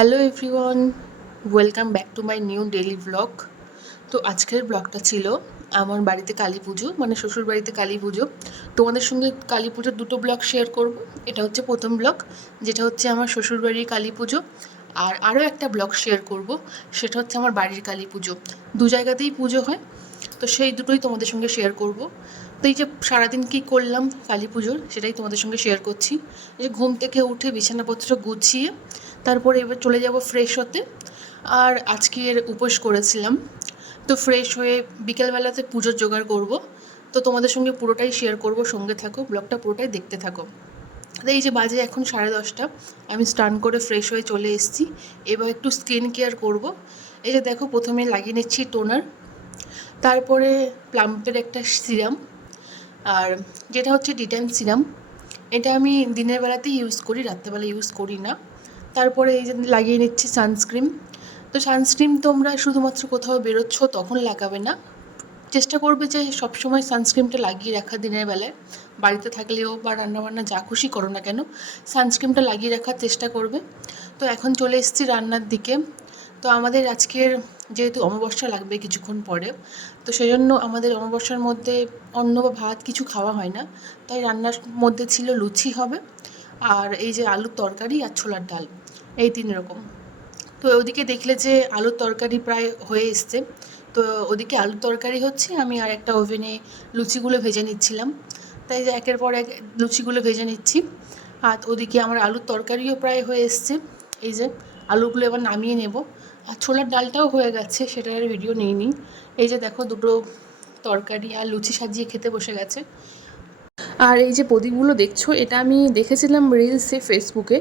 Hello everyone welcome back to my new daily blog তো আজকের ব্লগটা ছিল আমার বাড়িতে কালী পুজো মানে শ্বশুর বাড়িতে কালী পুজো। তোমাদের সঙ্গে কালী পুজোর দুটো ব্লগ শেয়ার করব। এটা হচ্ছে প্রথম ব্লগ যেটা হচ্ছে আমার শ্বশুর বাড়ির কালী পুজো। আর আরও একটা ব্লগ শেয়ার করব, সেটা হচ্ছে আমার বাড়ির কালী পুজো। দু জায়গাতেই পুজো হয়, তো সেই দুটোই তোমাদের সঙ্গে শেয়ার করব। তো এই যে সারাদিন কী করলাম কালী পুজোর, সেটাই তোমাদের সঙ্গে শেয়ার করছি। এই যে ঘুম থেকে উঠে বিছানাপত্র গুছিয়ে তারপরে এবার চলে যাব ফ্রেশ হতে। আর আজকের উপোস করেছিলাম। তো ফ্রেশ হয়ে বিকেলবেলাতে পুজোর জোগাড় করব। তো তোমাদের সঙ্গে পুরোটাই শেয়ার করব, সঙ্গে থাকো ব্লগটা পুরোটাই দেখতে থাকো। তো এই যে বাজে এখন সাড়ে দশটা, আমি স্টান করে ফ্রেশ হয়ে চলে এসেছি। এবার একটু স্কিন কেয়ার করব। এই যে দেখো, প্রথমে লাগিয়ে নিচ্ছি টোনার তারপরে প্লাম্পের একটা সিরাম আর যেটা হচ্ছে ডিটাইম সিরাম এটা আমি দিনের বেলাতেই ইউজ করি, রাত্রেবেলা ইউজ করি না। তারপরে এই যে লাগিয়ে নিচ্ছি সানস্ক্রিন তো সানস্ক্রিন তোমরা শুধুমাত্র কোথাও বেরোচ্ছ তখন লাগাবে না। চেষ্টা করবে যে সবসময় সানস্ক্রিনটা লাগিয়ে রাখা দিনের বেলায়। বাড়িতে থাকলেও বা রান্নাবান্না যা খুশি করো না কেন সানস্ক্রিনটা লাগিয়ে রাখার চেষ্টা করবে। তো এখন চলে এসেছি রান্নার দিকে। তো আমাদের আজকের যেহেতু অমাবস্যা লাগবে কিছুক্ষণ পরে, তো সেই জন্য আমাদের অমাবস্যার মধ্যে অন্ন বা ভাত কিছু খাওয়া হয় না। তাই রান্নার মধ্যে ছিল লুচি হবে, আর এই যে আলুর তরকারি আর ছোলার ডাল। এই তিন রকম। তো ওদিকে দেখলে যে আলুর তরকারি প্রায় হয়ে এসছে। তো ওদিকে আলুর তরকারি হচ্ছে, আমি আর একটা ওভেনে লুচিগুলো ভেজে নিচ্ছিলাম। তাই যে একের পর এক লুচিগুলো ভেজে নিচ্ছি। আর ওদিকে আমার আলুর তরকারিও প্রায় হয়ে এসছে। এই যে আলুগুলো এবার নামিয়ে নেব। আর ছোলার ডালটাও হয়ে গেছে সেটার ভিডিও নিইনি। এই যে দেখো দুটো তরকারি আর লুচি সাজিয়ে খেতে বসে গেছে। আর এই যে প্রদীপগুলো দেখছ, এটা আমি দেখেছিলাম রিলসে ফেসবুকে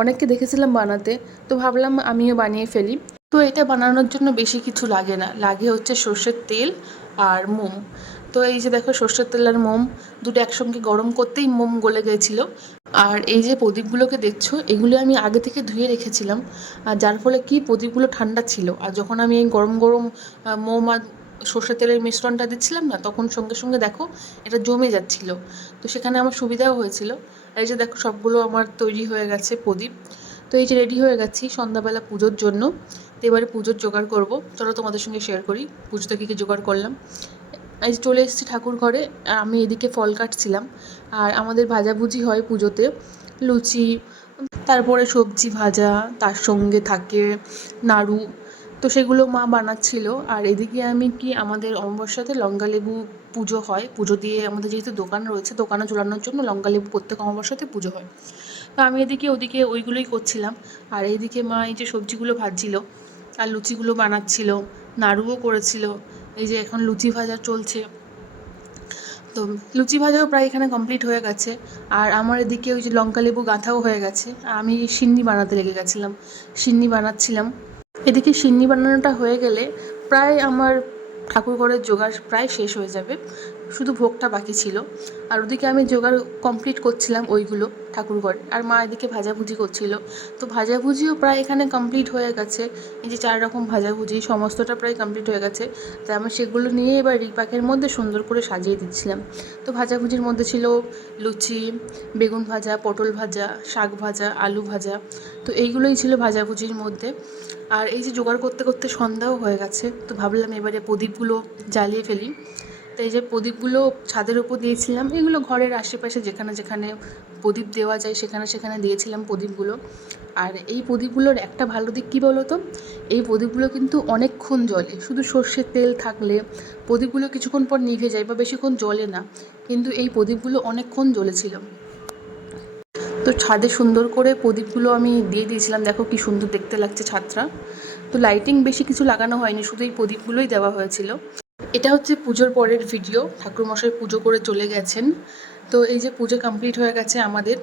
অনেককে দেখেছিলাম বানাতে। তো ভাবলাম আমিও বানিয়ে ফেলি। তো এটা বানানোর জন্য বেশি কিছু লাগে না। লাগে হচ্ছে সর্ষের তেল আর মোম। তো এই যে দেখো, সর্ষের তেল আর মোম দুটো একসঙ্গে গরম করতেই মোম গলে গেছিল। আর এই যে প্রদীপগুলোকে দেখছ, এগুলো আমি আগে থেকে ধুয়ে রেখেছিলাম। আর যার ফলে কি প্রদীপগুলো ঠান্ডা ছিল। আর যখন আমি এই গরম গরম মোম আর সর্ষের তেলের মিশ্রণটা দিচ্ছিলাম না, তখন সঙ্গে সঙ্গে দেখো এটা জমে যাচ্ছিল। তো সেখানে আমার সুবিধাও হয়েছিল। এই যে দেখো সবগুলো আমার তৈরি হয়ে গেছে প্রদীপ। তো এই যে রেডি হয়ে গেছি সন্ধ্যাবেলা পুজোর জন্য। তো এবারে পুজোর জোগাড় করব। চলো তোমাদের সঙ্গে শেয়ার করি, পুজোতে কী কী জোগাড় করলাম। এই যে চলে এসেছি ঠাকুর ঘরে, আমি এদিকে ফল কাটছিলাম। আর আমাদের ভাজাভুজি হয় পুজোতে, লুচি, তারপরে সবজি ভাজা, তার সঙ্গে থাকে নাড়ু। তো সেগুলো মা বানাচ্ছিল। আর এদিকে আমি কি আমাদের অমাবস্যাতে লঙ্কা লেবু পুজো হয়। পুজো দিয়ে আমাদের যেহেতু দোকান রয়েছে, দোকানে ঝোলানোর জন্য লঙ্কা লেবু প্রত্যেক অমাবস্যাতে পুজো হয়। তো আমি এদিকে ওদিকে ওইগুলোই করছিলাম। আর এইদিকে মা এই যে সবজিগুলো ভাজছিল আর লুচিগুলো বানাচ্ছিল, নাড়ুও করেছিল। এই যে এখন লুচি ভাজা চলছে। তো লুচি ভাজাও প্রায় এখানে কমপ্লিট হয়ে গেছে। আর আমার এদিকে ওই যে লঙ্কা লেবু গাঁথাও হয়ে গেছে। আমি সিন্নি বানাতে লেগে গেছিলাম। সিন্নি বানাচ্ছিলাম। এদিকে সিন্নি বানানোটা হয়ে গেলে প্রায় আমার ঠাকুর ঘরের জোগাড় প্রায় শেষ হয়ে যাবে। শুধু ভোগটা বাকি ছিল। আর ওদিকে আমি জোগাড় কমপ্লিট করছিলাম ওইগুলো। ঠাকুর ঘরে আর মা এদিকে ভাজাভুজি করছিল। তো ভাজাভুজিও প্রায় এখানে কমপ্লিট হয়ে গেছে। এই যে চার রকম ভাজাভুজি, সমস্তটা প্রায় কমপ্লিট হয়ে গেছে। তাই আমি সেগুলো নিয়ে এবার রিপাকের মধ্যে সুন্দর করে সাজিয়ে দিচ্ছিলাম। তো ভাজাভুজির মধ্যে ছিল লুচি, বেগুন ভাজা, পটল ভাজা, শাক ভাজা, আলু ভাজা। তো এইগুলোই ছিল ভাজাভুজির মধ্যে। আর এই যে জোগাড় করতে করতে সন্ধ্যাও হয়ে গেছে। তো ভাবলাম এবারে প্রদীপগুলো জ্বালিয়ে ফেলি। তো এই যে প্রদীপগুলো ছাদের উপর দিয়েছিলাম, এগুলো ঘরের আশেপাশে যেখানে যেখানে প্রদীপ দেওয়া যায় সেখানে সেখানে দিয়েছিলাম প্রদীপগুলো। আর এই প্রদীপগুলোর একটা ভালো দিক কী বলো তো এই প্রদীপগুলো কিন্তু অনেকক্ষণ জ্বলে। শুধু সর্ষের তেল থাকলে প্রদীপগুলো কিছুক্ষণ পর নিভে যায় বা বেশিক্ষণ জ্বলে না, কিন্তু এই প্রদীপগুলো অনেকক্ষণ জ্বলেছিল। তো ছাদে সুন্দর করে প্রদীপগুলো আমি দিয়ে দিয়েছিলাম। দেখো কি সুন্দর দেখতে লাগছে ছাদটা। তো লাইটিং বেশি কিছু লাগানো হয়নি, শুধু এই প্রদীপগুলোই দেওয়া হয়েছিল। এটা হচ্ছে পুজোর পরের ভিডিও ঠাকুরমশাই পুজো করে চলে গেছেন। তো এই যে পুজো কমপ্লিট হয়ে গেছে আমাদের।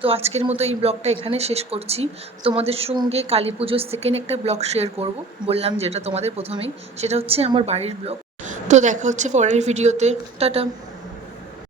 তো আজকের মতো এই ব্লগটা এখানে শেষ করছি। তোমাদের সঙ্গে কালী পুজোর সেকেন্ড একটা ব্লগ শেয়ার করব। বললাম যেটা তোমাদের প্রথমেই, সেটা হচ্ছে আমার বাড়ির ব্লগ তো দেখা হচ্ছে পরের ভিডিওতে টাটা।